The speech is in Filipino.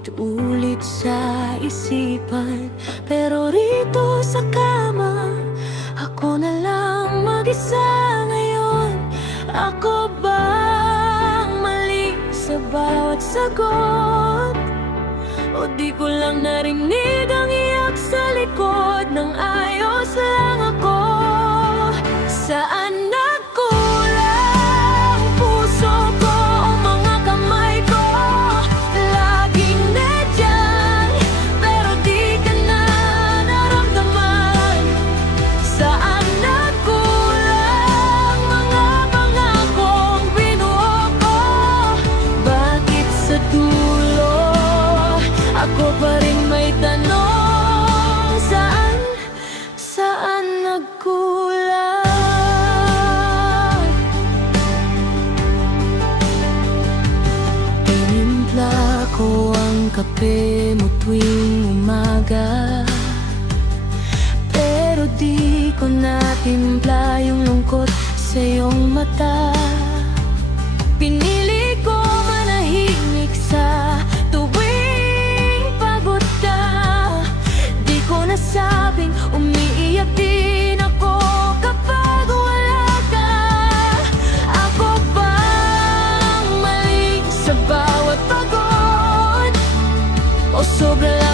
paulit-ulit sa isipan. Pero rito sa kama, ako na lang mag-isa ngayon. Ako bang mali sa bawat sagot? O di ko lang narinig ang iyak sa likod ng ayos lang ako? Saan nagkulang puso ko o mga kamay ko? Laging nandiyan pero di ka na naramdaman. Saan nagkulang mga pangakong binuo ko? Bakit sa dulo ako pa rin may tanong? Saan nagkulang? Tinimpla ko ang kape mo tuwing umaga, pero di ko natimpla yung lungkot sa iyong mata. Pinili ko manahimik sa tuwing pagod ka. Di ko nasabing umiiyak din ako kapag wala ka. Ako bang mali sa bawat pagod? O sobra